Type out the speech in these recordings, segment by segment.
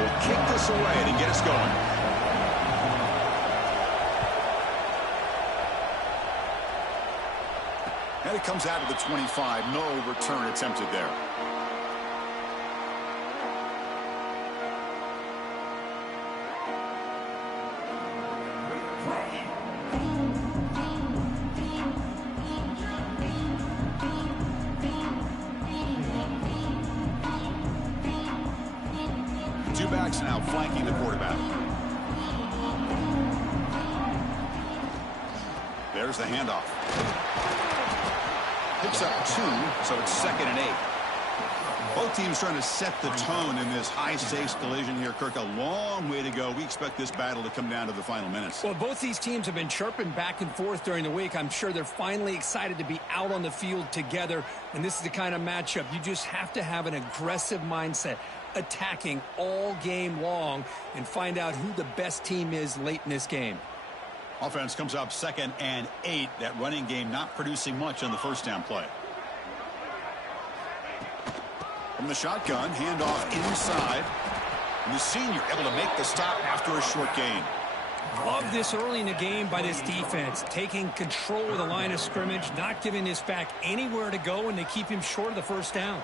will kick this away to get us going. And it comes out of the 25. No return attempted there. Two backs now flanking the quarterback. There's the handoff. Picks up 2, so it's 2nd and 8. Both teams trying to set the tone in this high-stakes collision here. Kirk, a long way to go. We expect this battle to come down to the final minutes. Well, both these teams have been chirping back and forth during the week. I'm sure they're finally excited to be out on the field together, and this is the kind of matchup you just have to have an aggressive mindset, attacking all game long, and find out who the best team is late in this game. Offense comes up 2nd and 8. That running game not producing much on the first down play. From the shotgun, handoff inside. And the senior able to make the stop after a short gain. Love this early in the game by this defense, taking control of the line of scrimmage, not giving this back anywhere to go, and they keep him short of the first down.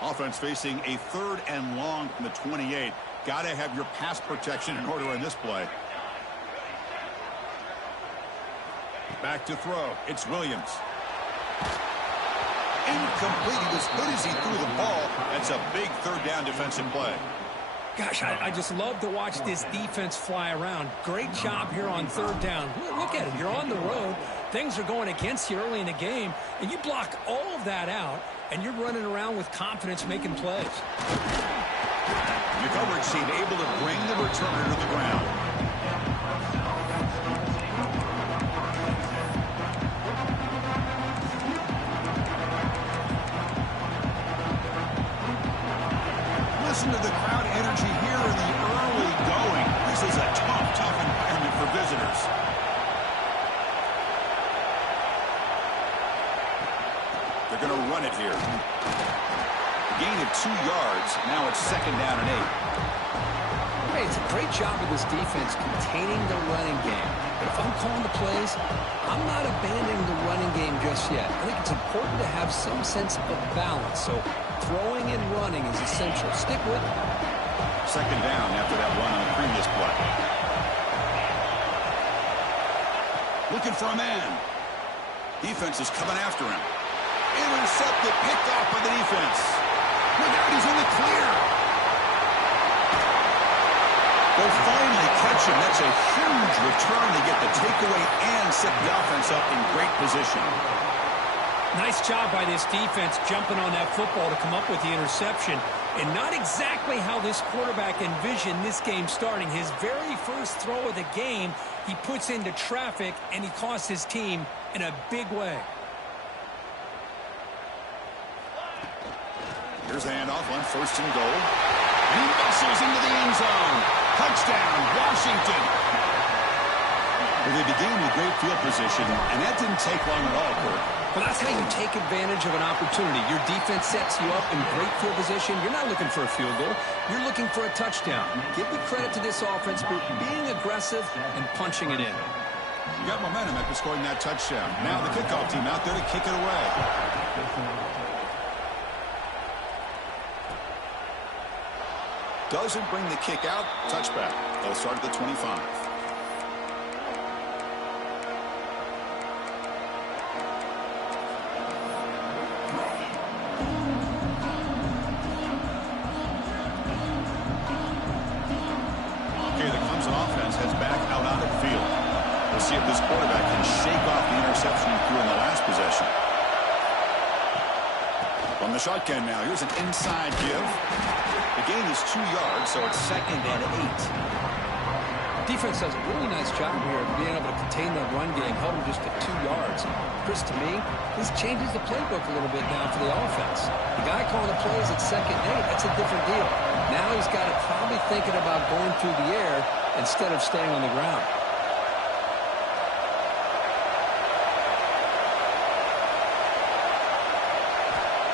Offense facing a 3rd and long from the 28. Got to have your pass protection in order in this play. Back to throw. It's Williams. Incomplete. He was good as he threw the ball. That's a big 3rd down defensive play. Gosh, I just love to watch this defense fly around. Great job here on 3rd down. Look at it. You're on the road. Things are going against you early in the game, and you block all of that out, and you're running around with confidence making plays. Your coverage team able to bring the returner to the ground. Listen to the crowd energy here in the early going. This is a tough environment for visitors. They're going to run it here. A gain of 2 yards. Now it's 2nd down and 8. Hey, it's a great job of this defense containing the running game. But if I'm calling the plays, I'm not abandoning the running game just yet. I think it's important to have some sense of balance. So throwing and running is essential. Stick with it. 2nd down after that run on the previous play. Looking for a man. Defense is coming after him. Intercepted, picked off by the defense. Look out, he's in the clear. They'll finally catch him. That's a huge return to get the takeaway and set the offense up in great position. Nice job by this defense jumping on that football to come up with the interception. And not exactly how this quarterback envisioned this game starting. His very first throw of the game, he puts into traffic, and he costs his team in a big way. Here's the handoff on 1st and goal. And he muscles into the end zone. Touchdown, Washington. Well, they began with great field position, and that didn't take long at all, Kurt. Well, that's how you take advantage of an opportunity. Your defense sets you up in great field position. You're not looking for a field goal. You're looking for a touchdown. Give the credit to this offense for being aggressive and punching it in. You got momentum after scoring that touchdown. Now the kickoff team out there to kick it away. Doesn't bring the kick out. Touchback. They'll start at the 25. Okay, the Clemson offense heads back out onto the field. We'll see if this quarterback can shake off the interception he threw in the last possession. From the shotgun now, here's an inside give. The gain is 2 yards, so it's 2nd and 8. Defense does a really nice job here of being able to contain the run game, held him just at 2 yards. Chris, to me, this changes the playbook a little bit now for the offense. The guy calling the plays at 2nd and 8, that's a different deal. Now he's got it probably thinking about going through the air instead of staying on the ground.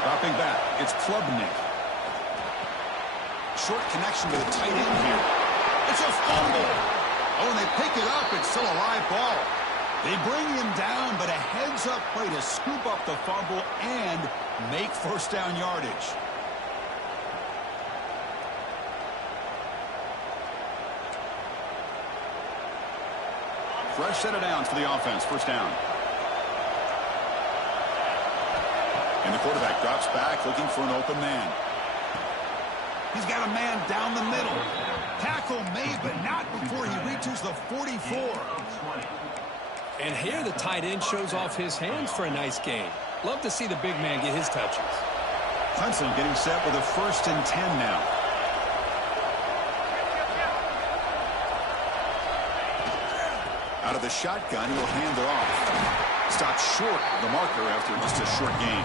Dropping back, it's Klubnik. short connection to the tight end here. It's a fumble. Oh, and they pick it up. It's still a live ball. They bring him down, but a heads-up play to scoop up the fumble and make first down yardage. Fresh set of downs for the offense. First down. And the quarterback drops back looking for an open man. He's got a man down the middle. Tackle made, but not before he reaches the 44. And here the tight end shows off his hands for a nice gain. Love to see the big man get his touches. Clemson getting set with a 1st and 10 now. Out of the shotgun, he'll hand it off. Stopped short of the marker after just a short gain.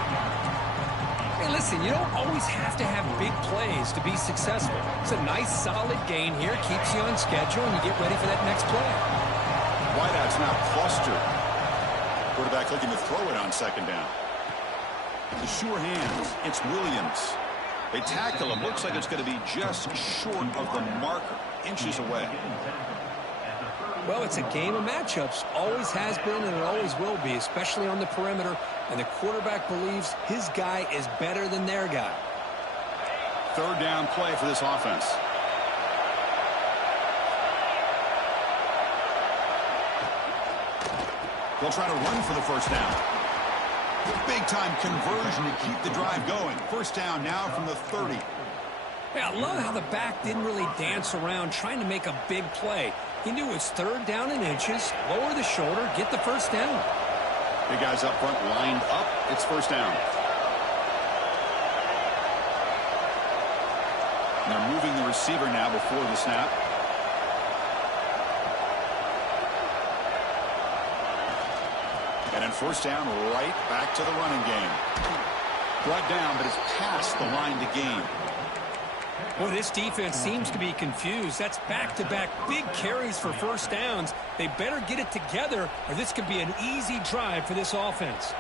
Hey, listen, you don't always have to have big plays to be successful. It's a nice, solid gain here. Keeps you on schedule, and you get ready for that next play. Wideout's now clustered. Quarterback looking to throw it on 2nd down. The sure hands. It's Williams. They tackle him. Looks like it's going to be just short of the marker. Inches away. Well, it's a game of matchups. Always has been and it always will be, especially on the perimeter. And the quarterback believes his guy is better than their guy. 3rd down play for this offense. They'll try to run for the first down. Big-time conversion to keep the drive going. First down now from the 30. Yeah, I love how the back didn't really dance around trying to make a big play. He knew it's 3rd down and inches. Lower the shoulder, get the first down. Big guys up front lined up. It's first down. And they're moving the receiver now before the snap. And in first down, right back to the running game. Brought down, but it's past the line to gain. Well, this defense seems to be confused. That's back-to-back big carries for first downs. They better get it together, or this could be an easy drive for this offense.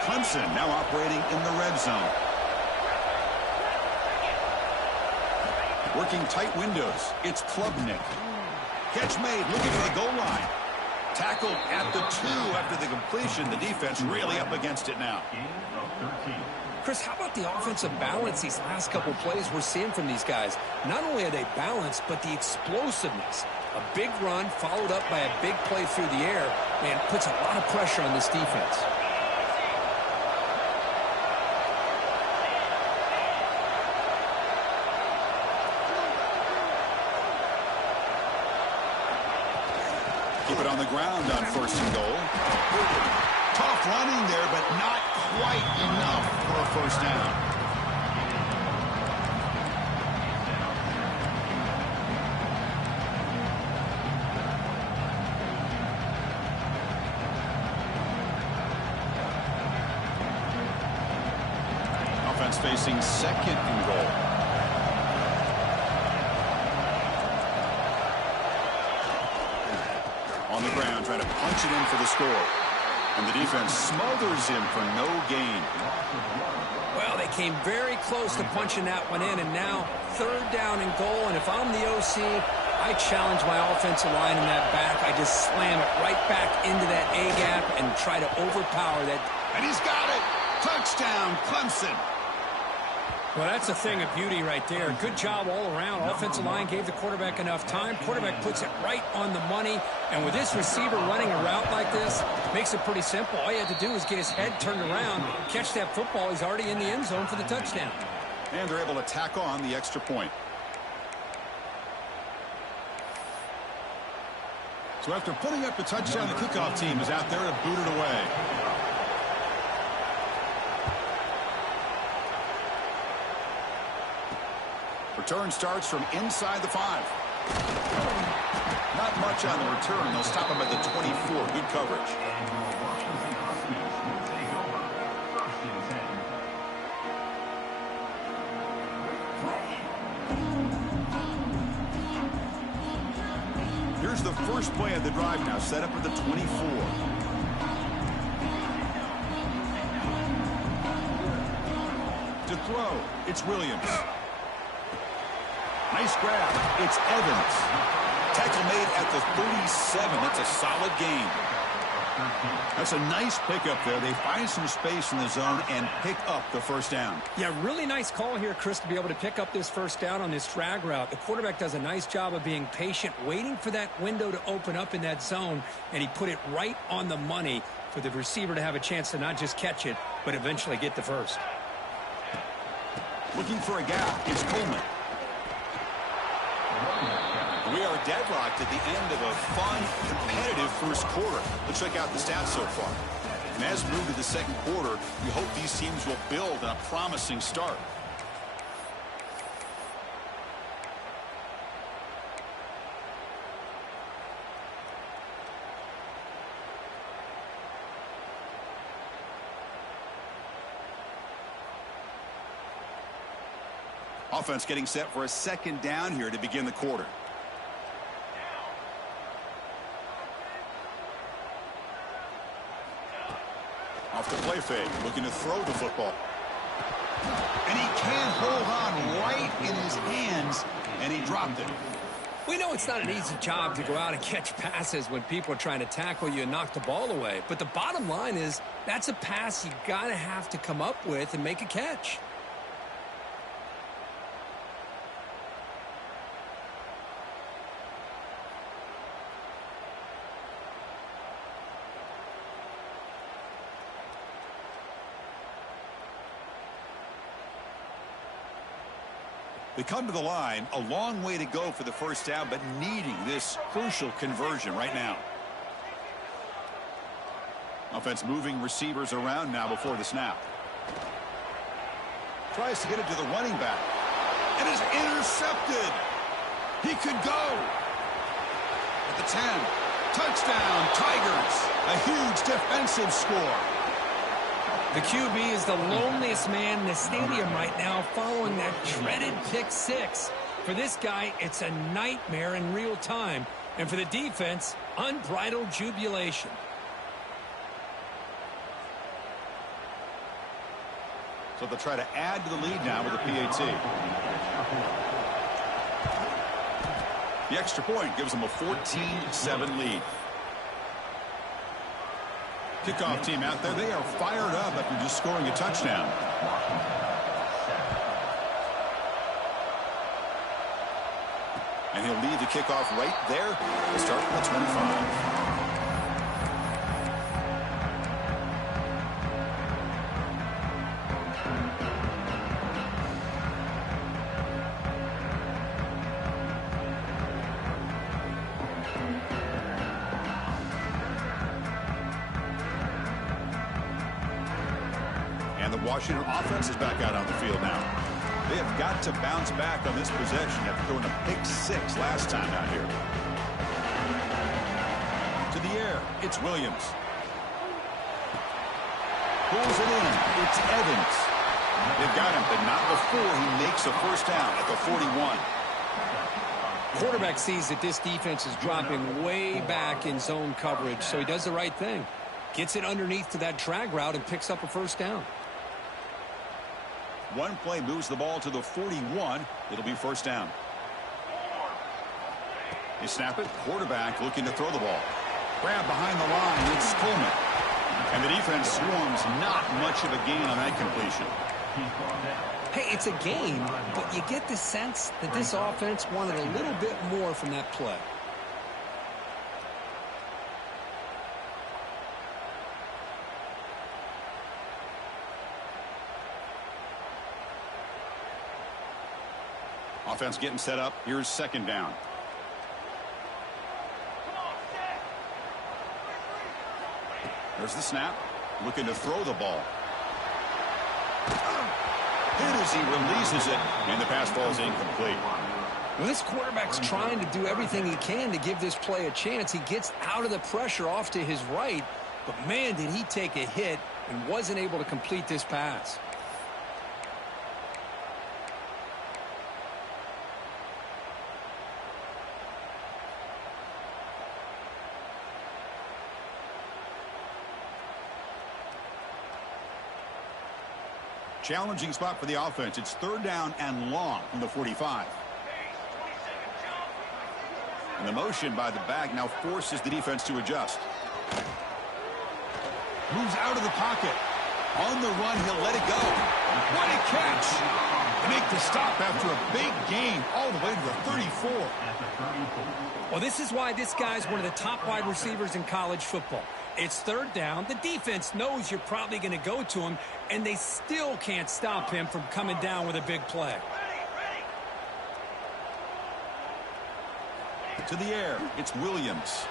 Clemson now operating in the red zone. Working tight windows. It's Klubnik. Catch made, looking for the goal line. Tackled at the 2 after the completion. The defense really up against it now. Chris, how about the offensive balance these last couple plays we're seeing from these guys? Not only are they balanced, but the explosiveness. A big run followed up by a big play through the air, man, puts a lot of pressure on this defense. Keep it on the ground on 1st and goal. Tough running there, but not quite enough for a first down. Offense facing 2nd and goal. On the ground, trying to punch it in for the score. And the defense smothers him for no gain. Well, they came very close to punching that one in, and now 3rd down and goal. And if I'm the OC, I challenge my offensive line in that back. I just slam it right back into that A-gap and try to overpower that. And he's got it. Touchdown, Clemson. Well, that's a thing of beauty right there. Good job all around. Offensive line gave the quarterback enough time. Quarterback puts it right on the money. And with this receiver running a route like this, makes it pretty simple. All you have to do is get his head turned around, catch that football. He's already in the end zone for the touchdown. And they're able to tack on the extra point. So after putting up the touchdown, the kickoff team is out there to boot it away. Return starts from inside the 5. Not much on the return. They'll stop him at the 24. Good coverage. Here's the first play of the drive now, set up at the 24. throw. It's Williams. Nice grab. It's Evans. Tackle made at the 37. That's a solid gain. That's a nice pickup there. They find some space in the zone and pick up the first down. Yeah, really nice call here, Chris, to be able to pick up this first down on this drag route. The quarterback does a nice job of being patient, waiting for that window to open up in that zone, and he put it right on the money for the receiver to have a chance to not just catch it, but eventually get the first. Looking for a gap. It's Coleman. We are deadlocked at the end of a fun, competitive first quarter. Let's check out the stats so far. And as we move to the second quarter, we hope these teams will build on a promising start. Offense getting set for a second down here to begin the quarter. Off the play fake, looking to throw the football. And he can't hold on right in his hands, and he dropped it. We know it's not an easy job to go out and catch passes when people are trying to tackle you and knock the ball away. But the bottom line is that's a pass you got to have to come up with and make a catch. They come to the line, a long way to go for the first down, but needing this crucial conversion right now. Offense moving receivers around now before the snap. Tries to get it to the running back. And is intercepted. He could go. At the 10. Touchdown, Tigers. A huge defensive score. The QB is the loneliest man in the stadium right now following that dreaded pick six. For this guy, it's a nightmare in real time. And for the defense, unbridled jubilation. So they'll try to add to the lead now with a PAT. The extra point gives them a 14-7 lead. Kickoff team out there, they are fired up after just scoring a touchdown. And he'll lead the kickoff right there. We'll start from the 25. Washington offense is back out on the field now. They have got to bounce back on this possession after throwing a pick six last time out here. To the air, it's Williams. Pulls it in, it's Evans. They've got him, but not before he makes a first down at the 41. Quarterback sees that this defense is dropping way back in zone coverage, so he does the right thing. Gets it underneath to that drag route and picks up a first down. One play moves the ball to the 41. It'll be first down. They snap it. Quarterback looking to throw the ball. Grab behind the line. It's Coleman. And the defense swarms. Not much of a gain on that completion. Hey, it's a game, but you get the sense that this offense wanted a little bit more from that play. Offense getting set up. Here's second down. There's the snap. Looking to throw the ball. Hit as he releases it, and the pass falls incomplete. Well, this quarterback's trying to do everything he can to give this play a chance. He gets out of the pressure off to his right, but man, did he take a hit and wasn't able to complete this pass. Challenging spot for the offense. It's third down and long from the 45. And the motion by the back now forces the defense to adjust. Moves out of the pocket. On the run, he'll let it go. What a catch! They make the stop after a big gain all the way to the 34. Well, this is why this guy's one of the top wide receivers in college football. It's third down. The defense knows you're probably going to go to him, and they still can't stop him from coming down with a big play. To the air, it's Williams.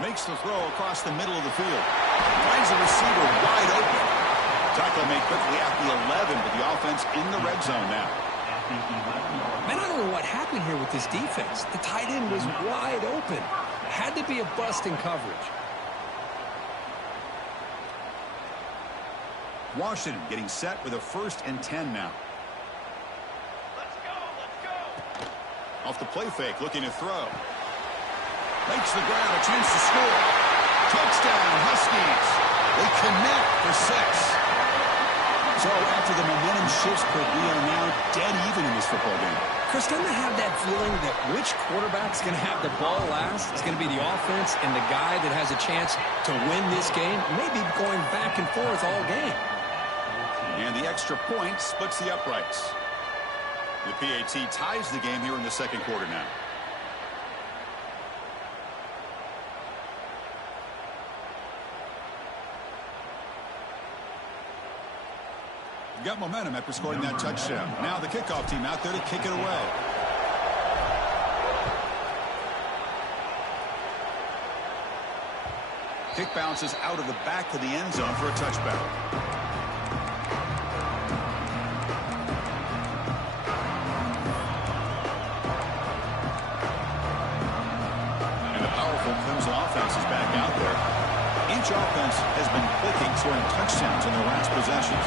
Makes the throw across the middle of the field. Finds a receiver wide open. Tackle made quickly at the 11, but the offense in the red zone now. Man, I don't know what happened here with this defense. The tight end was wide open. Had to be a bust in coverage. Washington getting set with a 1st and 10 now. Off the play fake, looking to throw. Makes the grab, a chance to score. Touchdown, Huskies. They connect for 6. So after the momentum shifts, we are now dead even in this football game. Chris, doesn't I have that feeling that which quarterback's going to have the ball last? It's going to be the offense and the guy that has a chance to win this game, maybe going back and forth all game. And the extra point splits the uprights. The PAT ties the game here in the second quarter now. Got momentum after scoring that touchdown. Now the kickoff team out there to kick it away. Kick bounces out of the back of the end zone for a touchback. And the powerful Clemson offense is back out there. Each offense has been clicking, scoring touchdowns in their last possessions.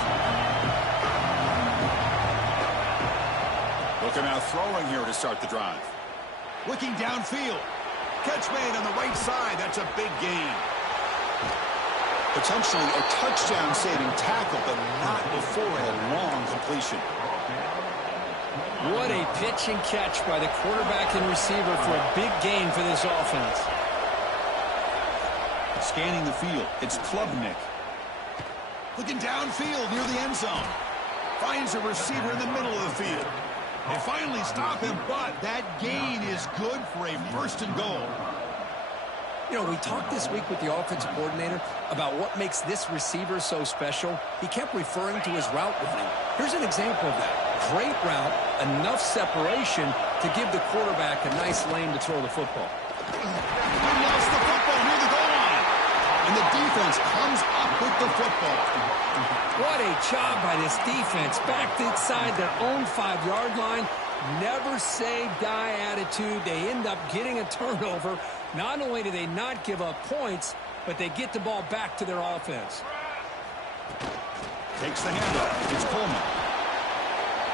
Looking now throwing here to start the drive. Looking downfield. Catch made on the right side. That's a big gain. Potentially a touchdown-saving tackle, but not before a long completion. What a pitch and catch by the quarterback and receiver for a big gain for this offense. Scanning the field, it's Klubnik. Looking downfield near the end zone. Finds a receiver in the middle of the field. They finally stop him, but that gain is good for a 1st and goal. You know, we talked this week with the offensive coordinator about what makes this receiver so special. He kept referring to his route running. Here's an example of that. Great route, enough separation to give the quarterback a nice lane to throw the football. He lost the football near the goal line. And the defense comes up with the football. What a job by this defense. Back inside their own 5-yard line. Never say die attitude. They end up getting a turnover. Not only do they not give up points, but they get the ball back to their offense. Takes the handoff. It's Coleman.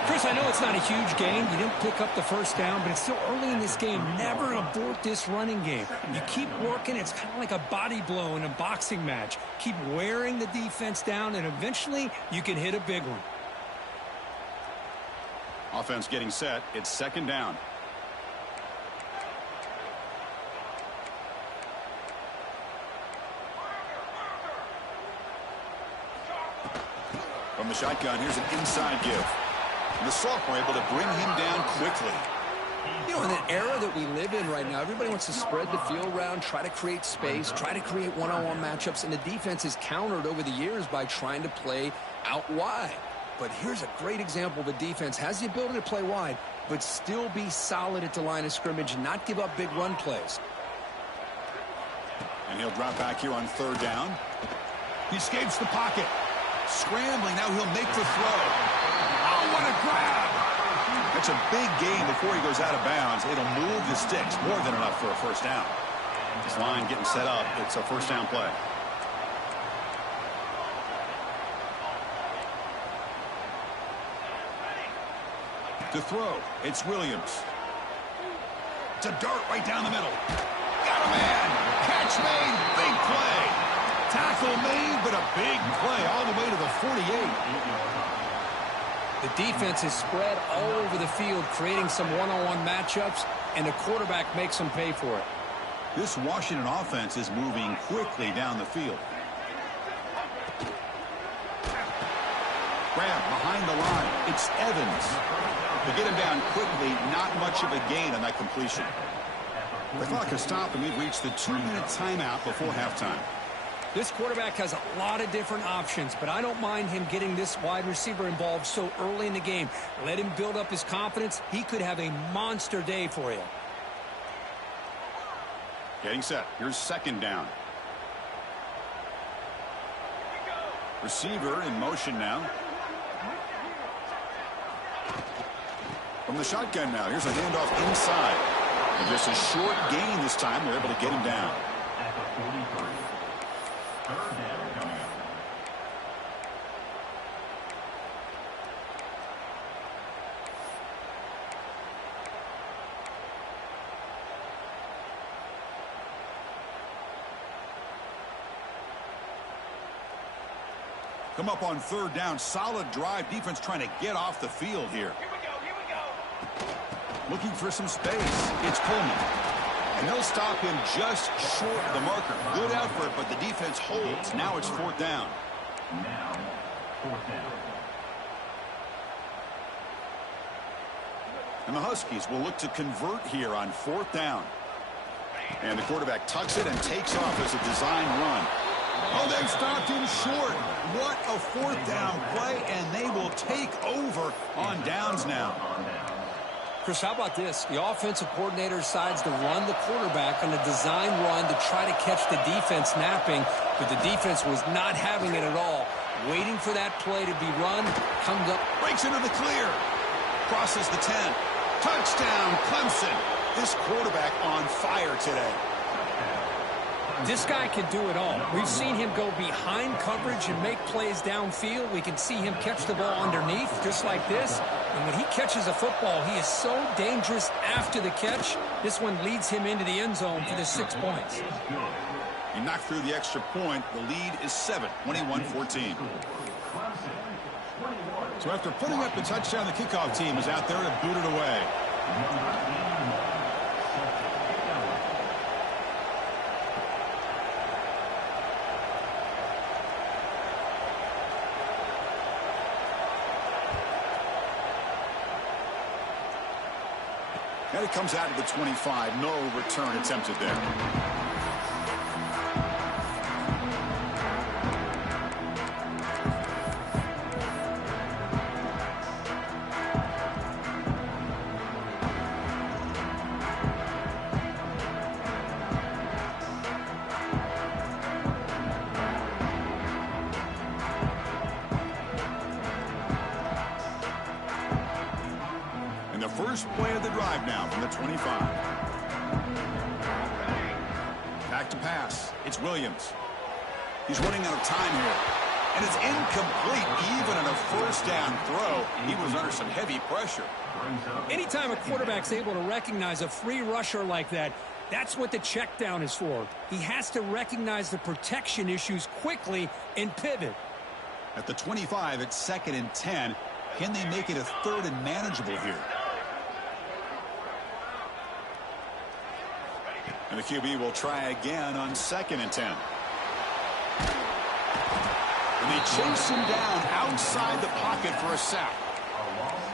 Chris, I know it's not a huge gain. You didn't pick up the 1st down, but it's still early in this game. Never abort this running game. You keep working. It's kind of like a body blow in a boxing match. Keep wearing the defense down, and eventually you can hit a big one. Offense getting set. It's 2nd down. From the shotgun, here's an inside give. And the sophomore able to bring him down quickly. You know, in an era that we live in right now, everybody wants to spread the field around, try to create space, try to create one-on-one matchups, and the defense is countered over the years by trying to play out wide. But here's a great example. The defense has the ability to play wide, but still be solid at the line of scrimmage and not give up big run plays. And he'll drop back here on 3rd down. He escapes the pocket. Scrambling, now he'll make the throw. Oh, what a grab! That's a big gain before he goes out of bounds. It'll move the sticks, more than enough for a 1st down. This line getting set up. It's a 1st down play. To throw, it's Williams. It's a dart right down the middle. Got a man! Catch made, big play! Tackle made, but a big play all the way to the 45. 38. The defense is spread all over the field, creating some one-on-one matchups, and the quarterback makes them pay for it. This Washington offense is moving quickly down the field. Grab behind the line. It's Evans. To get him down quickly, not much of a gain on that completion. The clock has stopped, and we've reached the 2-minute timeout before halftime. This quarterback has a lot of different options, but I don't mind him getting this wide receiver involved so early in the game. Let him build up his confidence. He could have a monster day for you. Getting set. Here's second down. Receiver in motion now. From the shotgun now. Here's a handoff inside. And just a short gain this time. They're able to get him down. Come up on third down. Solid drive. Defense trying to get off the field here. Looking for some space. It's Coleman. And they'll stop him just short of the marker. Good effort, but the defense holds. Now it's fourth down. And the Huskies will look to convert here on fourth down. And the quarterback tucks it and takes off as a design run. Oh, they've stopped him short. What a fourth down play, and they will take over on downs now. Chris, how about this? The offensive coordinator decides to run the quarterback on a design run to try to catch the defense napping, but the defense was not having it at all. Waiting for that play to be run, comes up. Breaks into the clear. Crosses the 10. Touchdown, Clemson. This quarterback on fire today. This guy can do it all. We've seen him go behind coverage and make plays downfield. We can see him catch the ball underneath, just like this. And when he catches a football, he is so dangerous after the catch. This one leads him into the end zone for the 6 points. He knocked through the extra point. The lead is 7, 21-14. So after putting up the touchdown, the kickoff team is out there to boot it away. And it comes out to the 25. No return attempted there. First play of the drive now from the 25. Back to pass. It's Williams. He's running out of time here. And it's incomplete. Even in a first down throw, he was under some heavy pressure. Anytime a quarterback's able to recognize a free rusher like that, that's what the check down is for. He has to recognize the protection issues quickly and pivot. At the 25, it's 2nd and 10. Can they make it a 3rd and manageable here? And the QB will try again on 2nd and 10. And they chase him down outside the pocket for a sack.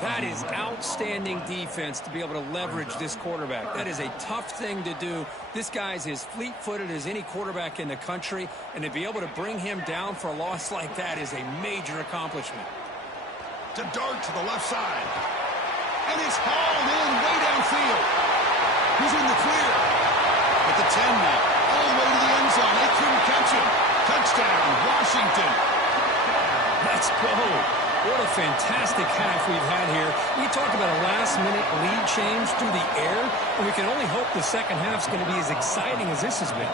That is outstanding defense to be able to leverage this quarterback. That is a tough thing to do. This guy's as fleet-footed as any quarterback in the country, and to be able to bring him down for a loss like that is a major accomplishment. To dart to the left side. And it's hauled in way downfield. He's in the clear. At the 10 now, all the way to the end zone. They couldn't catch him. Touchdown, Washington. Let's go. What a fantastic half we've had here. We talk about a last-minute lead change through the air, and we can only hope the second half's going to be as exciting as this has been.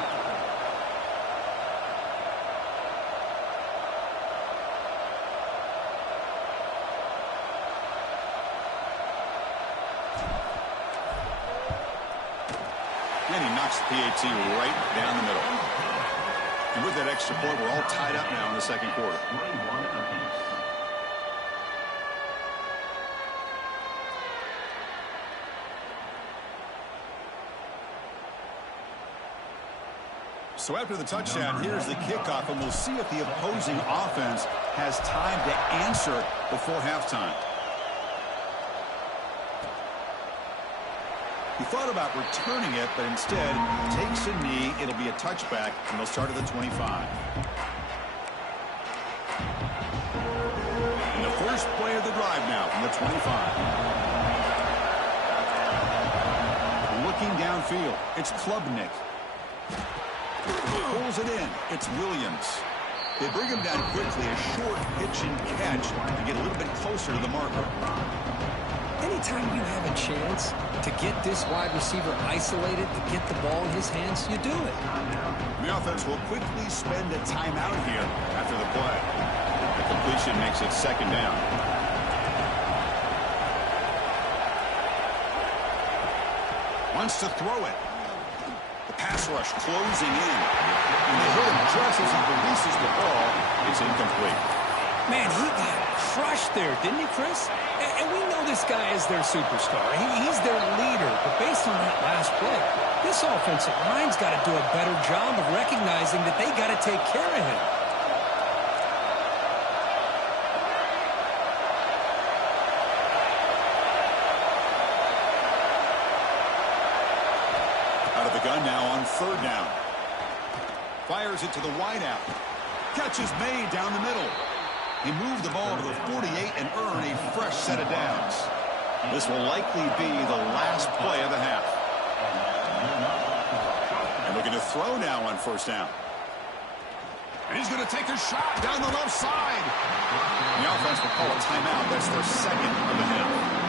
And he knocks the PAT right down the middle. And with that extra point, we're all tied up now in the second quarter. So after the touchdown, here's the kickoff, and we'll see if the opposing offense has time to answer before halftime. He thought about returning it, but instead takes a knee. It'll be a touchback, and they'll start at the 25. And the first play of the drive now from the 25. Looking downfield, it's Klubnik. Pulls it in. It's Williams. They bring him down quickly, a short pitch and catch to get a little bit closer to the marker. Anytime you have a chance to get this wide receiver isolated, to get the ball in his hands, you do it. The offense will quickly spend a timeout here after the play. The completion makes it second down. Wants to throw it. The pass rush closing in. And they hit him just as he releases the ball. It's incomplete. Man, he got crushed there, didn't he, Chris? And we know this guy is their superstar. He's their leader. But based on that last play, this offensive line's got to do a better job of recognizing that they got to take care of him. Out of the gun now on third down. Fires it to the wideout. Catch is made down the middle. He moved the ball to the 48 and earned a fresh set of downs. This will likely be the last play of the half. And looking to throw now on first down. And he's going to take a shot down the left side. The offense will call a timeout. That's their second of the half.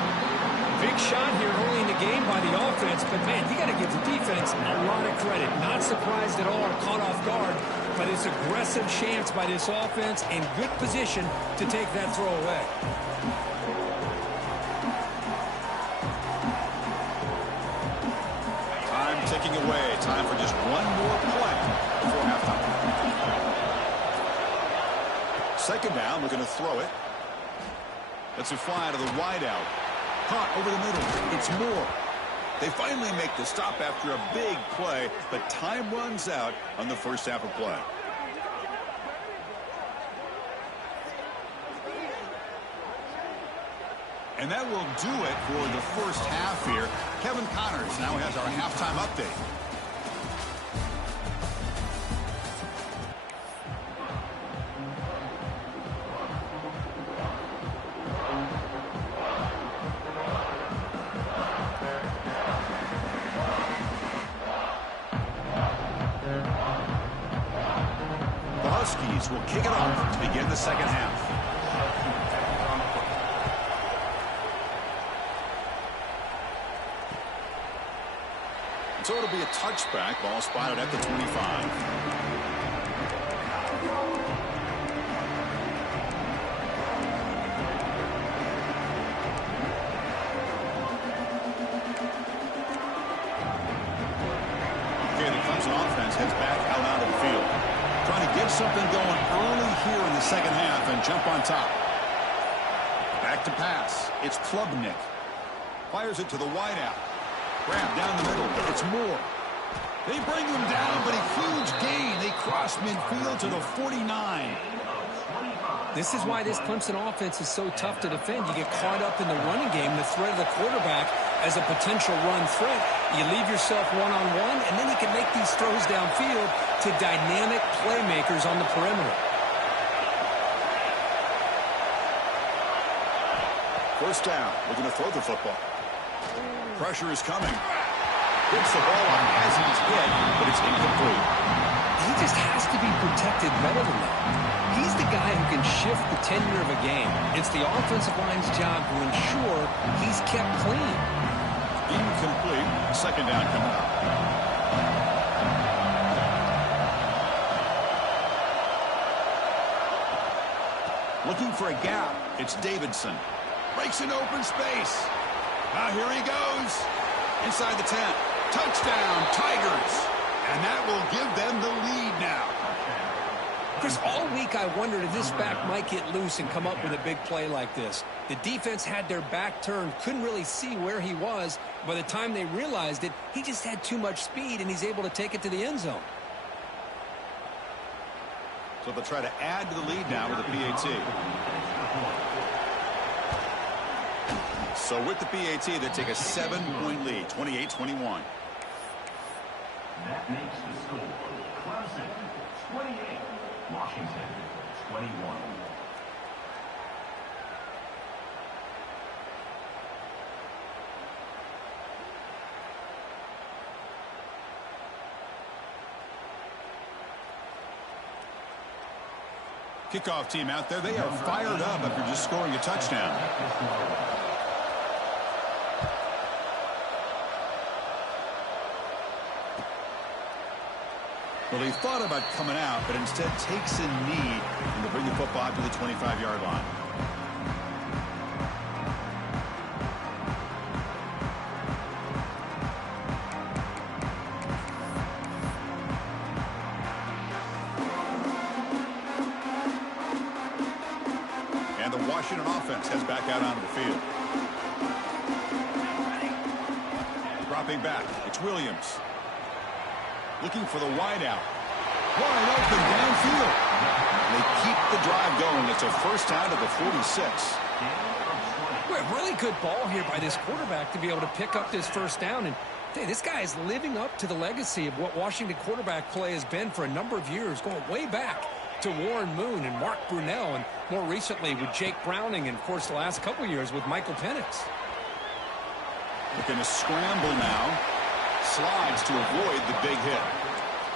Big shot here early in the game by the offense, but man, you got to give the defense a lot of credit. Not surprised at all or caught off guard by this aggressive chance by this offense in good position to take that throw away. Time ticking away. Time for just one more play before halftime. Second down, we're going to throw it. Let's it fly to the wideout. Caught over the middle. It's Moore. They finally make the stop after a big play, but time runs out on the first half of play. And that will do it for the first half here. Kevin Connors now has our halftime update. The Huskies will kick it off to begin the second half. So it'll be a touchback. Ball spotted at the 25. Okay, the Clemson offense heads back out onto the field. Trying to get something going early here in the second half and jump on top. Back to pass. It's Klubnik. Fires it to the wideout. Grab down the middle. It's Moore. They bring him down, but a huge gain. They cross midfield to the 49. This is why this Clemson offense is so tough to defend. You get caught up in the running game, the threat of the quarterback as a potential run threat. You leave yourself one-on-one, and then you can make these throws downfield to dynamic playmakers on the perimeter. First down. We're going to throw the football. Pressure is coming. Gets the ball on as he's hit, but it's incomplete. He just has to be protected better than that. He's the guy who can shift the tenure of a game. It's the offensive line's job to ensure he's kept clean. Incomplete. Second down coming up. Looking for a gap. It's Davidson. Breaks into open space. Now here he goes. Inside the 10. Touchdown, Tigers. And that will give them the lead now. Chris, all week I wondered if this back might get loose and come up with a big play like this. The defense had their back turned, couldn't really see where he was. By the time they realized it, he just had too much speed, and he's able to take it to the end zone. So they'll try to add to the lead now with the PAT. So with the PAT, they take a 7-point lead, 28-21. That makes the score Clemson 28, Washington 21. Kickoff team out there. They are fired up after just scoring a touchdown. Well, he thought about coming out, but instead takes a knee and to bring the football to the 25-yard line. And the Washington offense heads back out onto the field. Dropping back, it's Williams. Looking for the wideout. Wide open downfield. They keep the drive going. It's a first down to the 46. Boy, a really good ball here by this quarterback to be able to pick up this first down. And hey, this guy is living up to the legacy of what Washington quarterback play has been for a number of years, going way back to Warren Moon and Mark Brunell, and more recently with Jake Browning, and of course the last couple years with Michael Penix. Looking to scramble now. Slides to avoid the big hit.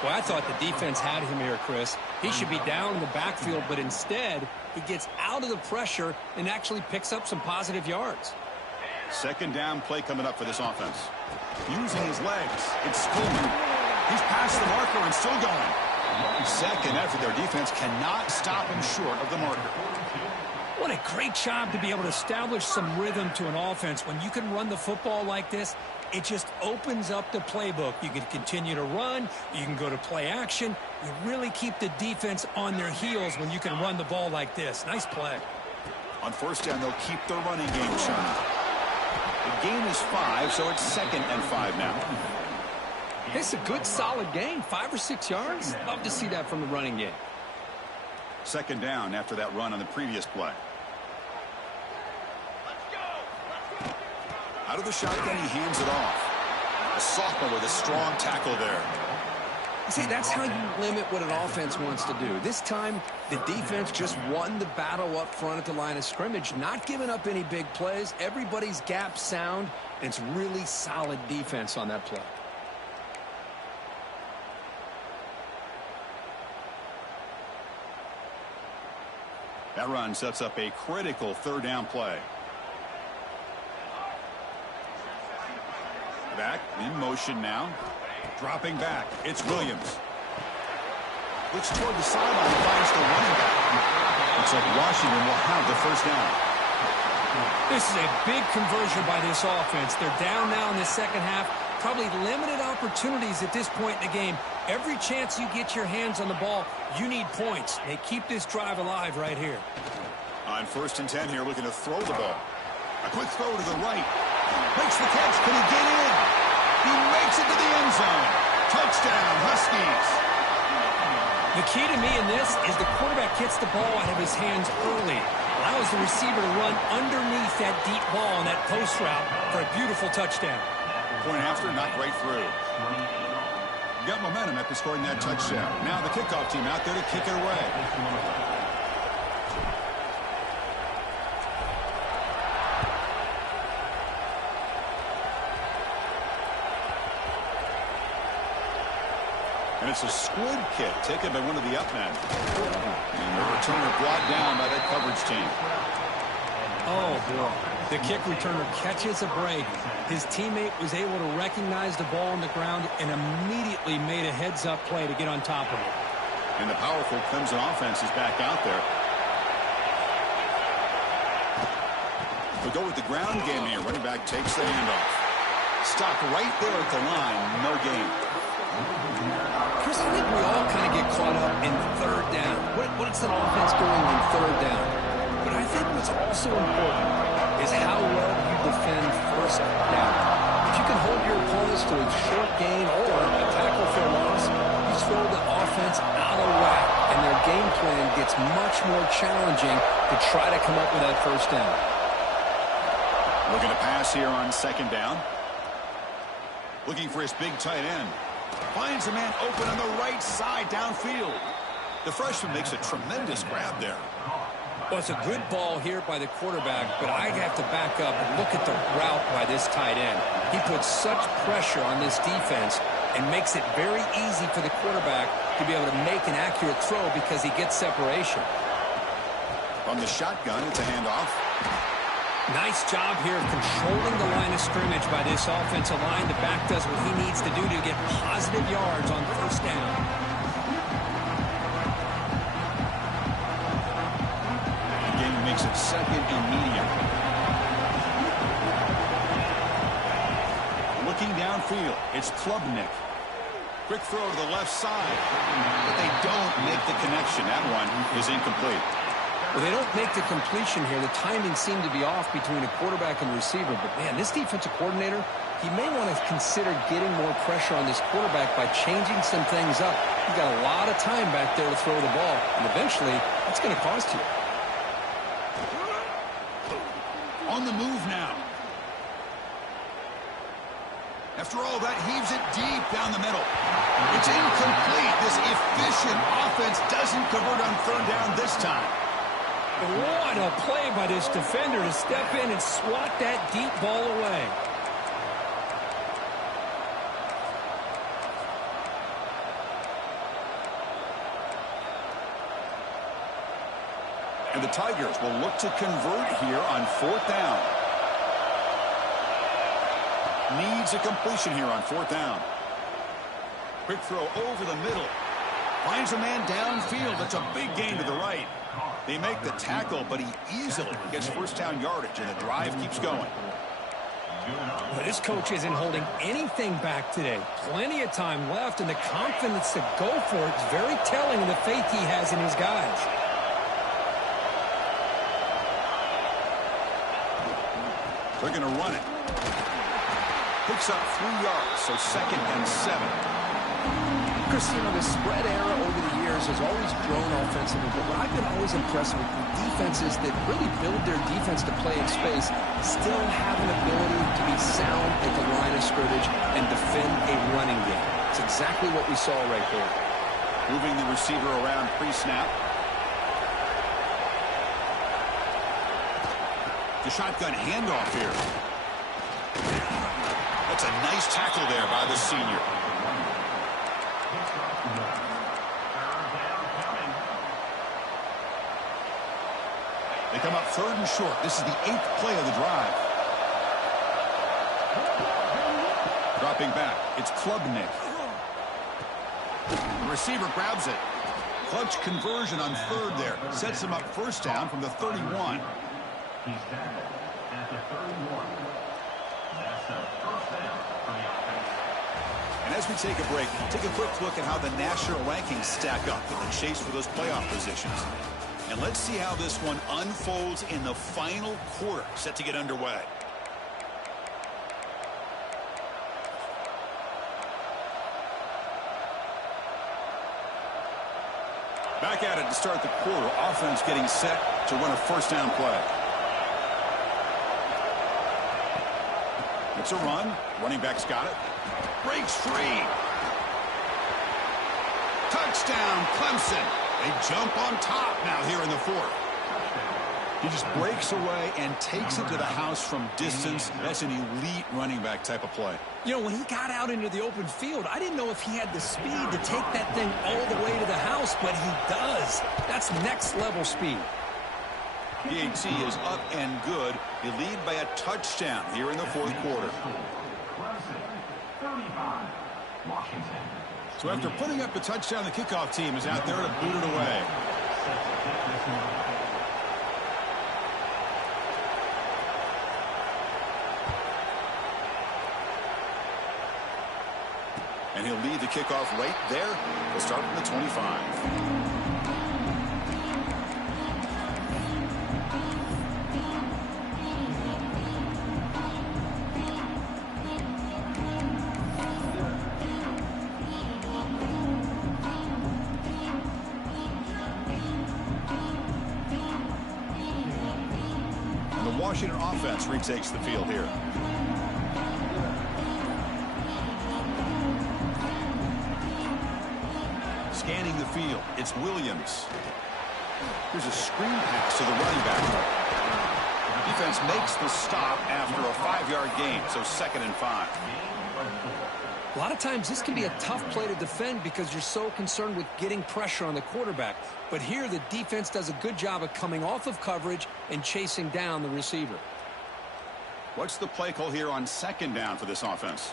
Well, I thought the defense had him here, Chris. He should be down in the backfield, but instead he gets out of the pressure and actually picks up some positive yards. Second down play coming up for this offense. Using his legs. It's Coleman. He's past the marker and still going. Second effort. Their defense cannot stop him short of the marker. What a great job to be able to establish some rhythm to an offense. When you can run the football like this, it just opens up the playbook. You can continue to run. You can go to play action. You really keep the defense on their heels when you can run the ball like this. Nice play. On first down, they'll keep the running game churning. The gain is 5, so it's 2nd and 5 now. It's a good, solid gain. 5 or 6 yards. Love to see that from the running game. Second down after that run on the previous play. Out of the shotgun, he hands it off. A sophomore with a strong tackle there. See, that's how you limit what an offense wants to do. This time, the defense just won the battle up front at the line of scrimmage, not giving up any big plays. Everybody's gap sound, and it's really solid defense on that play. That run sets up a critical third down play. Back in motion now. Dropping back. It's Williams. Looks toward the sideline, finds the running back. Looks like Washington will have the first down. This is a big conversion by this offense. They're down now in the second half. Probably limited opportunities at this point in the game. Every chance you get your hands on the ball, you need points. They keep this drive alive right here. On 1st and 10 here, looking to throw the ball. A quick throw to the right. Makes the catch. Can he get in? He makes it to the end zone. Touchdown, Huskies. The key to me in this is the quarterback gets the ball out of his hands early. Allows the receiver to run underneath that deep ball on that post route for a beautiful touchdown. Point after, knocked right through. Got momentum after scoring that touchdown. Now the kickoff team out there to kick it away. And it's a squib kick taken by one of the up men. And the returner brought down by that coverage team. Oh, boy. The kick returner catches a break. His teammate was able to recognize the ball on the ground and immediately made a heads-up play to get on top of it. And the powerful Clemson offense is back out there. They'll go with the ground game here. Running back takes the handoff. Stopped right there at the line. No gain. Chris, I think we all kind of get caught up in third down. What's an offense doing on third down? But I think what's also important is how well you defend first down. If you can hold your opponents to a short gain or a tackle for a loss, you throw the offense out of whack, and their game plan gets much more challenging to try to come up with that first down. Looking to pass here on second down. Looking for his big tight end. Finds a man open on the right side downfield. The freshman makes a tremendous grab there. Well, it's a good ball here by the quarterback, but I'd have to back up and look at the route by this tight end. He puts such pressure on this defense and makes it very easy for the quarterback to be able to make an accurate throw because he gets separation. From the shotgun, it's a handoff. Nice job here of controlling the line of scrimmage by this offensive line. The back does what he needs to do to get positive yards on first down. Again, makes it second and medium. Looking downfield, it's Klubnik. Quick throw to the left side, but they don't make the connection. That one is incomplete. Well, they don't make the completion here. The timing seemed to be off between a quarterback and receiver. But, man, this defensive coordinator, he may want to consider getting more pressure on this quarterback by changing some things up. He's got a lot of time back there to throw the ball, and eventually that's going to cost you. On the move now. After all that, heaves it deep down the middle. It's incomplete. This efficient offense doesn't convert on third down this time. What a play by this defender to step in and swat that deep ball away. And the Tigers will look to convert here on fourth down. Needs a completion here on fourth down. Quick throw over the middle. Finds a man downfield. That's a big gain to the right. They make the tackle, but he easily gets first down yardage, and the drive keeps going. Well, this coach isn't holding anything back today. Plenty of time left, and the confidence to go for it is very telling of the faith he has in his guys. They're going to run it. Picks up 3 yards, so second and 7. Chris, you know, the spread era over the years has always grown offensively, but what I've been always impressed with the defenses that really build their defense to play in space still have an ability to be sound at the line of scrimmage and defend a running game. It's exactly what we saw right there. Moving the receiver around pre-snap. The shotgun handoff here. That's a nice tackle there by the senior. They come up third and short. This is the 8th play of the drive. Dropping back, it's Klubnik. The receiver grabs it. Clutch conversion on third there. Sets him up first down from the 31. He's got it at the 31. That's the first down for the offense. And as we take a break, take a quick look at how the national rankings stack up in the chase for those playoff positions. And let's see how this one unfolds in the final quarter, set to get underway. Back at it to start the quarter. Offense getting set to run a first down play. It's a run. Running back's got it. Breaks free. Touchdown, Clemson. They jump on top now here in the fourth. He just breaks away and takes it to the house from distance. That's an elite running back type of play. You know, when he got out into the open field, I didn't know if he had the speed to take that thing all the way to the house, but he does. That's next level speed. PAT is up and good. They lead by a touchdown here in the fourth quarter. Clemson, 35. Washington. So after putting up the touchdown, the kickoff team is out there to boot it away. And he'll lead the kickoff right there. We'll start from the 25. Washington offense retakes the field here. Scanning the field, it's Williams. Here's a screen pass to the running back. Defense makes the stop after a 5-yard gain, so 2nd and 5. A lot of times this can be a tough play to defend because you're so concerned with getting pressure on the quarterback. But here the defense does a good job of coming off of coverage and chasing down the receiver. What's the play call here on 2nd down for this offense?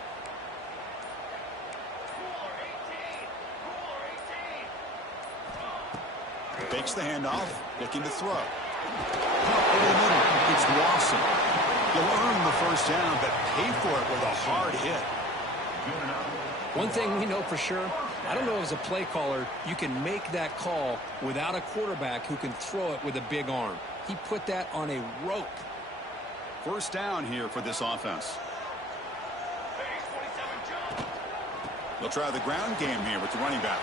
Fakes the handoff, looking to throw. Over the middle, it's Lawson. He'll earn the 1st down, but pay for it with a hard hit. One thing we know for sure, I don't know as a play caller, you can make that call without a quarterback who can throw it with a big arm. He put that on a rope. 1st down here for this offense. They'll try the ground game here with the running back.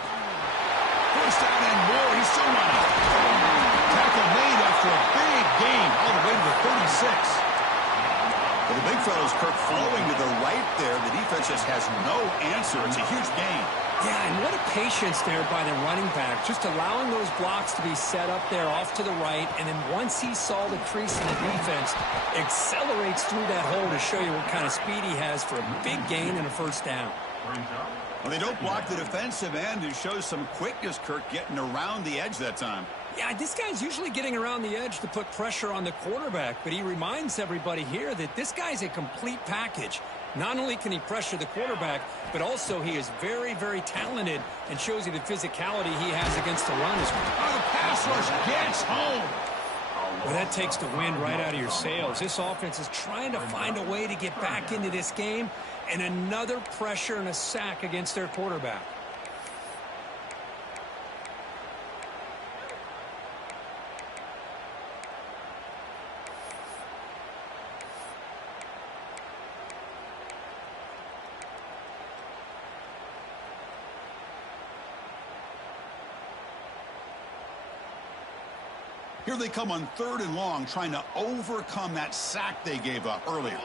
1st down and more. He's still running. Tackle made after a big gain all the way to the 36. Well, the big fellow's Kirk flowing to the right there. The defense just has no answer. It's a huge gain. Yeah, and what a patience there by the running back. Just allowing those blocks to be set up there off to the right. And then once he saw the crease in the defense, accelerates through that hole to show you what kind of speed he has for a big gain and a 1st down. Well, they don't block the defensive end. It shows some quickness, Kirk, getting around the edge that time. Yeah, this guy's usually getting around the edge to put pressure on the quarterback, but he reminds everybody here that this guy's a complete package. Not only can he pressure the quarterback, but also he is very, very talented and shows you the physicality he has against the run as well. Oh, the pass rush gets home. Well, that takes the wind right out of your sails. This offense is trying to find a way to get back into this game, and another pressure and a sack against their quarterback. Here they come on 3rd and long, trying to overcome that sack they gave up earlier.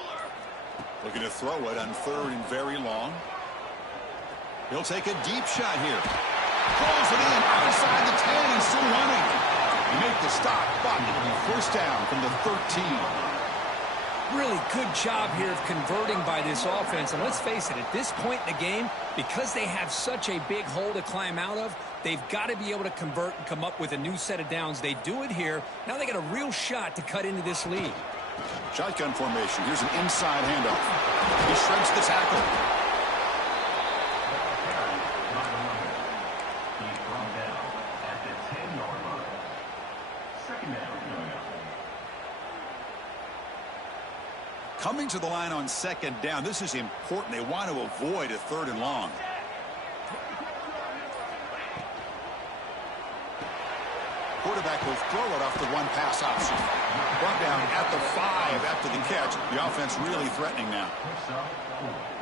Looking to throw it on 3rd and very long. He'll take a deep shot here. Throws it in outside the 10 and still running. He made the stop, but it'll be 1st down from the 13. Really good job here of converting by this offense. And let's face it, at this point in the game, because they have such a big hole to climb out of, they've got to be able to convert and come up with a new set of downs. They do it here. Now they got a real shot to cut into this lead. Shotgun formation. Here's an inside handoff. He shreds the tackle. He's brought down at the 10-yard line. 2nd down. Coming to the line on 2nd down. This is important. They want to avoid a 3rd and long. Quarterback will throw it off the one pass option. Brought down at the 5 after the catch. The offense really threatening now.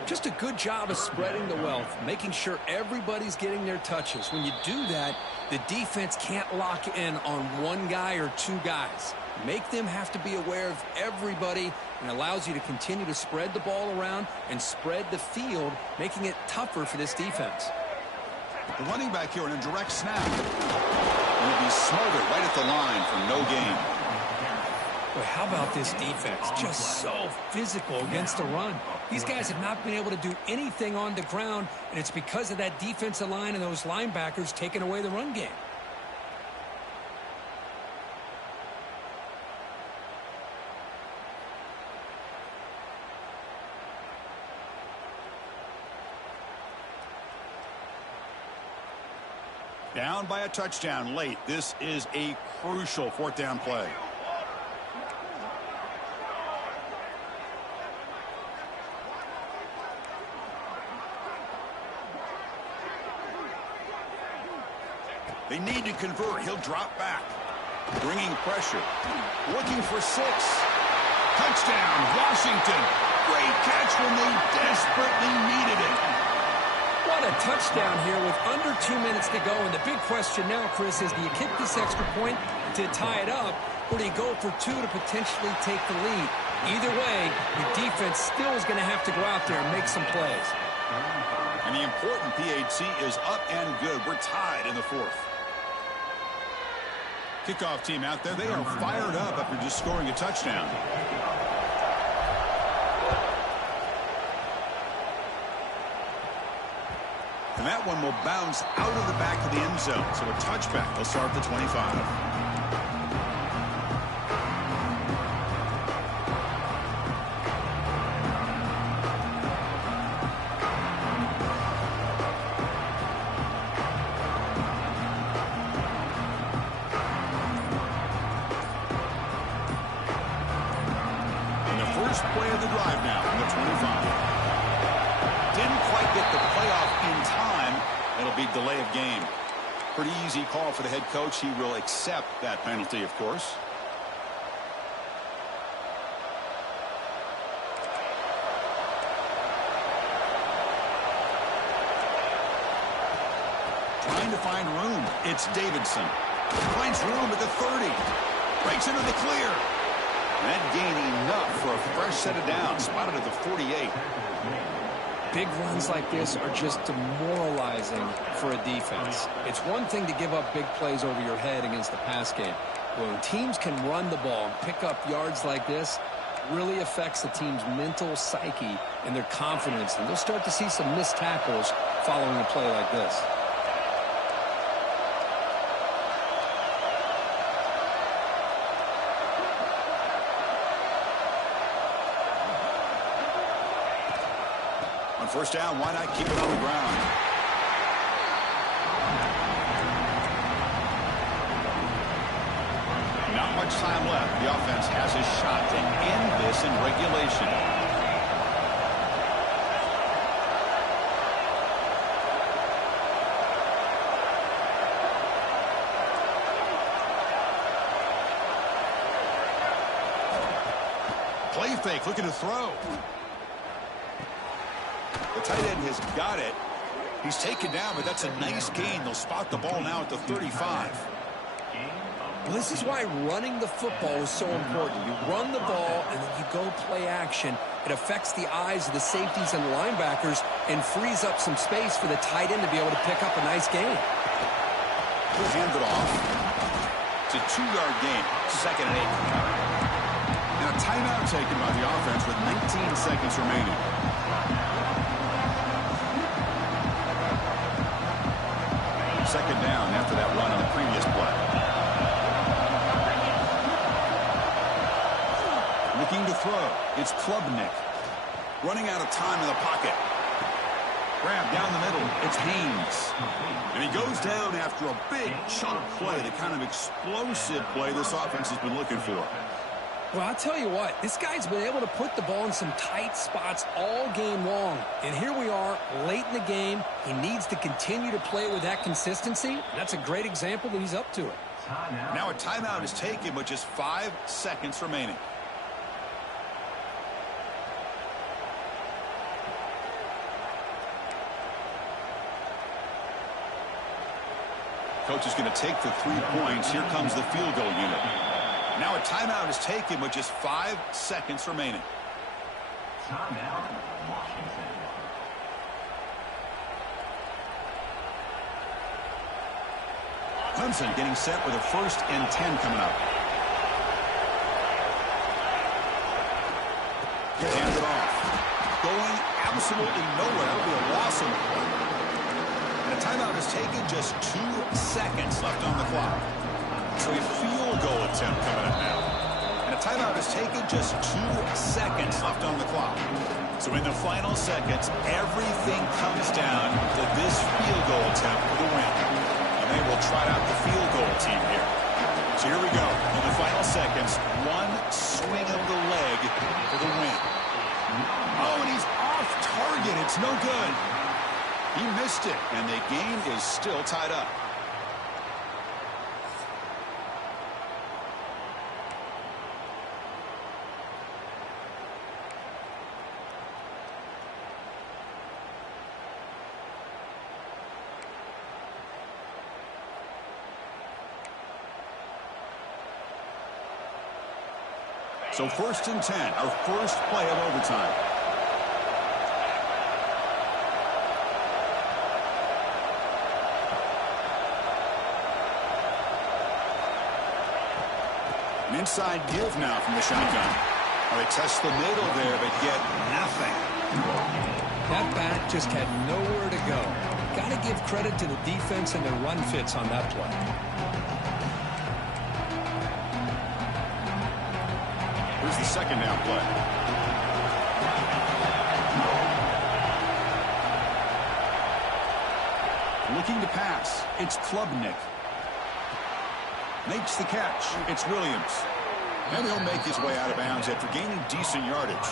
Just a good job of spreading the wealth, making sure everybody's getting their touches. When you do that, the defense can't lock in on one guy or 2 guys. Make them have to be aware of everybody, and allows you to continue to spread the ball around and spread the field, making it tougher for this defense. The running back here in a direct snap. Will be smothered right at the line for no gain. Boy, how about this defense? Just so physical against the run. These guys have not been able to do anything on the ground, and it's because of that defensive line and those linebackers taking away the run game. Down by a touchdown late. This is a crucial 4th down play. They need to convert. He'll drop back. Bringing pressure. Looking for 6. Touchdown, Washington. Great catch when they desperately needed it. What a touchdown here with under 2 minutes to go. And the big question now, Chris, is do you kick this extra point to tie it up, or do you go for two to potentially take the lead? Either way, your defense still is going to have to go out there and make some plays. And the important PAT is up and good. We're tied in the fourth. Kickoff team out there. They are fired up after just scoring a touchdown. And that one will bounce out of the back of the end zone. So a touchback will start at the 25. Play of the drive now from the 25. Didn't quite get the playoff in time. It'll be delay of game. Pretty easy call for the head coach. He will accept that penalty, of course. Trying to find room. It's Davidson. Finds room at the 30. Breaks into the clear. That gain enough for a fresh set of downs. Spotted at the 48. Big runs like this are just demoralizing for a defense. It's one thing to give up big plays over your head against the pass game. When teams can run the ball and pick up yards like this, it really affects the team's mental psyche and their confidence. And they'll start to see some missed tackles following a play like this. First down, why not keep it on the ground? Not much time left. The offense has a shot to end this in regulation. Play fake, looking to throw. The tight end has got it. He's taken down, but that's a nice gain. They'll spot the ball now at the 35. Well, this is why running the football is so important. You run the ball, and then you go play action. It affects the eyes of the safeties and the linebackers and frees up some space for the tight end to be able to pick up a nice gain. He'll hand it off. It's a 2-yard gain. 2nd and 8. And a timeout taken by the offense with 19 seconds remaining. Second down after that run on the previous play. Looking to throw. It's Klubnik. Running out of time in the pocket. Grab down the middle. It's Haynes. And he goes down after a big chunk play, the kind of explosive play this offense has been looking for. Well, I'll tell you what, this guy's been able to put the ball in some tight spots all game long. And here we are, late in the game. He needs to continue to play with that consistency. That's a great example that he's up to it. Now a timeout is taken with just 5 seconds remaining. Coach is going to take the 3 points. Here comes the field goal unit. Now a timeout is taken with just 5 seconds remaining. Timeout, Washington. Clemson getting set with a 1st and 10 coming up. Hand it off. Going absolutely nowhere. That'll be a loss on the play. And a timeout is taken, just 2 seconds left on the clock. So a field goal attempt coming up now. And a timeout is taken, just 2 seconds left on the clock. So in the final seconds, everything comes down to this field goal attempt for the win. And they will try out the field goal team here. So here we go. In the final seconds, one swing of the leg for the win. Oh, and he's off target. It's no good. He missed it, and the game is still tied up. So 1st and 10, our first play of overtime. An inside give now from the shotgun. Well, they test the middle there, but get nothing. That back just had nowhere to go. Got to give credit to the defense and their run fits on that play. Here's the 2nd down play. Looking to pass. It's Klubnik. Makes the catch. It's Williams. And he'll make his way out of bounds after gaining decent yardage.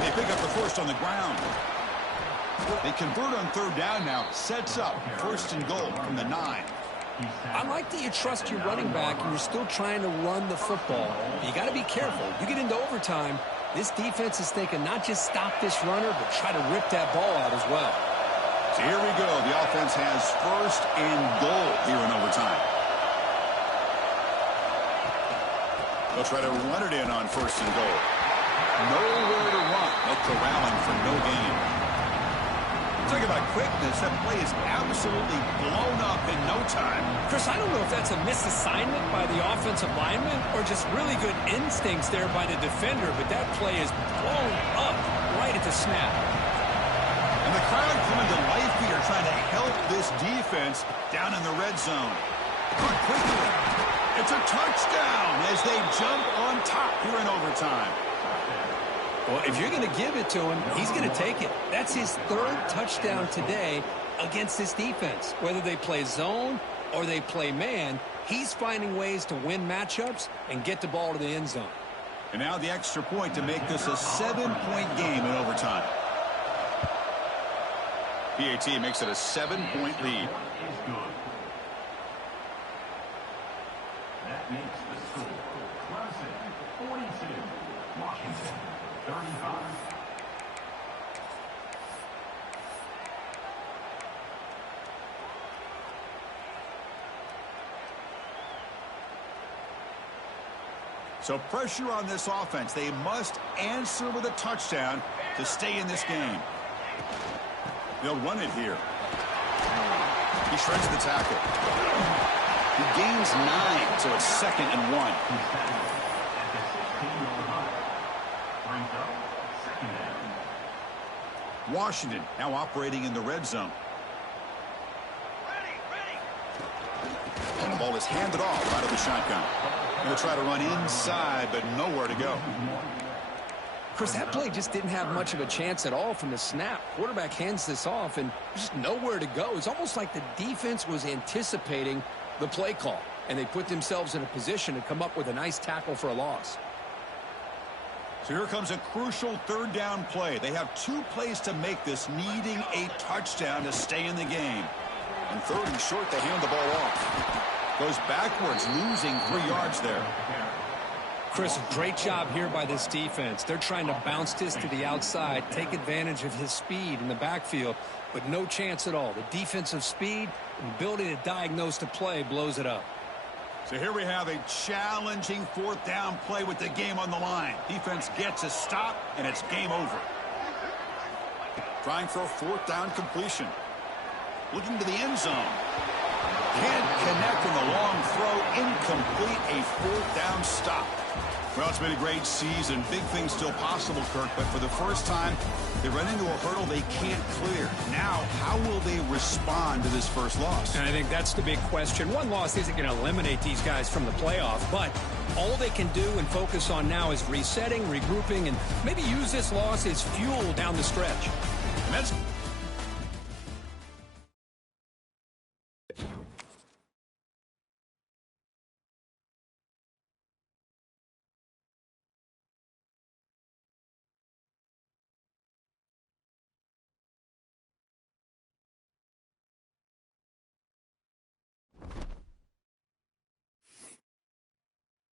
They pick up the first on the ground. They convert on 3rd down now. Sets up 1st and goal from the 9. I like that you trust your running back and you're still trying to run the football. You got to be careful. You get into overtime, this defense is thinking not just stop this runner, but try to rip that ball out as well. So here we go. The offense has 1st and goal here in overtime. They'll try to run it in on 1st and goal. Nowhere to run. No corralling for no gain. Talk about quickness. That play is absolutely blown up in no time. Chris, I don't know if that's a misassignment by the offensive lineman or just really good instincts there by the defender, but that play is blown up right at the snap. And the crowd coming to life here trying to help this defense down in the red zone. Caught quickly. It's a touchdown as they jump on top here in overtime. Well, if you're going to give it to him, he's going to take it. That's his 3rd touchdown today against this defense. Whether they play zone or they play man, he's finding ways to win matchups and get the ball to the end zone. And now the extra point to make this a 7-point game in overtime. PAT makes it a 7-point lead. That makes the score Clemson 42, Washington 35. So pressure on this offense. They must answer with a touchdown to stay in this game. They'll run it here. He shreds the tackle. He gains 9, so it's 2nd and 1. Washington now operating in the red zone. And the ball is handed off out of the shotgun. They'll try to run inside, but nowhere to go. Chris, that play just didn't have much of a chance at all from the snap. Quarterback hands this off, and just nowhere to go. It's almost like the defense was anticipating the play call, and they put themselves in a position to come up with a nice tackle for a loss. So here comes a crucial 3rd down play. They have 2 plays to make this, needing a touchdown to stay in the game. On 3rd and short, they hand the ball off. Goes backwards, losing 3 yards there. Chris, great job here by this defense. They're trying to bounce this to the outside, take advantage of his speed in the backfield, but no chance at all. The defensive speed and ability to diagnose the play blows it up. So here we have a challenging 4th down play with the game on the line. Defense gets a stop, and it's game over. Trying for a 4th down completion. Looking to the end zone. Can't connect on the long throw. Incomplete. A 4th down stop. Well, it's been a great season. Big things still possible, Kirk, but for the first time, they run into a hurdle they can't clear. Now, how will they respond to this first loss? And I think that's the big question. One loss isn't going to eliminate these guys from the playoff, but all they can do and focus on now is resetting, regrouping, and maybe use this loss as fuel down the stretch. And that's